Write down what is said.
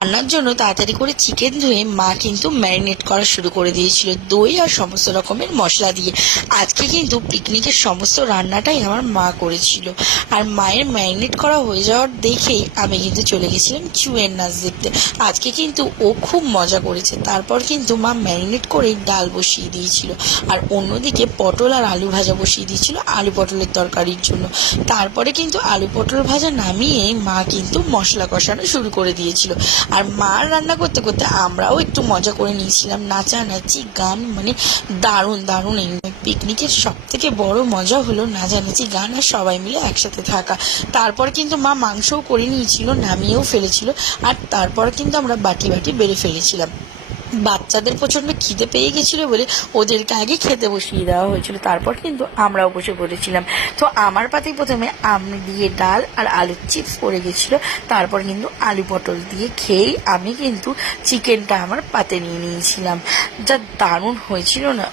রান্নার জন্য তাড়াতাড়ি করে চিকেন ধুয়ে মা কিন্তু ম্যারিনেট করা শুরু করে দিয়েছিল দই আর সমস্ত রকমের মশলা দিয়ে। আজকে কিন্তু পিকনিকের সমস্ত রান্নাটাই আমার মা করেছিল। আর মায়ের ম্যারিনেট করা হয়ে যাওয়ার দেখেই আমি কিন্তু চলে গেছিলাম চুয়ের নাচ দেখতে। আজকে কিন্তু ও খুব মজা করেছে। তারপর কিন্তু মা ম্যারিনেট করেই ডাল বসিয়ে দিয়েছিল, আর অন্যদিকে পটল আর আলু ভাজা বসিয়ে দিয়েছিল আলু পটলের তরকারির জন্য। তারপরে কিন্তু আলু পটল ভাজা নামিয়ে মা কিন্তু মশলা কষানো শুরু করে দিয়েছিল। আর মার রান্না করতে করতে আমরাও একটু মজা করে নিয়েছিলাম, নাচানাচি গান, মানে দারুণ দারুণ। পিকনিকের সব থেকে বড় মজা হলো নাচানাচি গান আর সবাই মিলে একসাথে থাকা। তারপর কিন্তু মা মাংসও করে নিয়েছিল, নামিয়েও ফেলেছিল, আর তারপর কিন্তু আমরা বাটি বাটি বেড়ে ফেলেছিলাম। বাচ্চাদের প্রচন্ড খিদে পেয়ে গেছিল বলে ওদেরকে আগে খেতে বসিয়ে দেওয়া হয়েছিল, তারপর কিন্তু আমরাও বসে পড়েছিলাম। তো আমার পাতে প্রথমে আম দিয়ে ডাল আর আলুর চিপস পড়ে গেছিলো। তারপর কিন্তু আলু পটল দিয়ে খেয়েই আমি কিন্তু চিকেনটা আমার পাতে নিয়ে নিয়েছিলাম। যা দারুণ হয়েছিল না।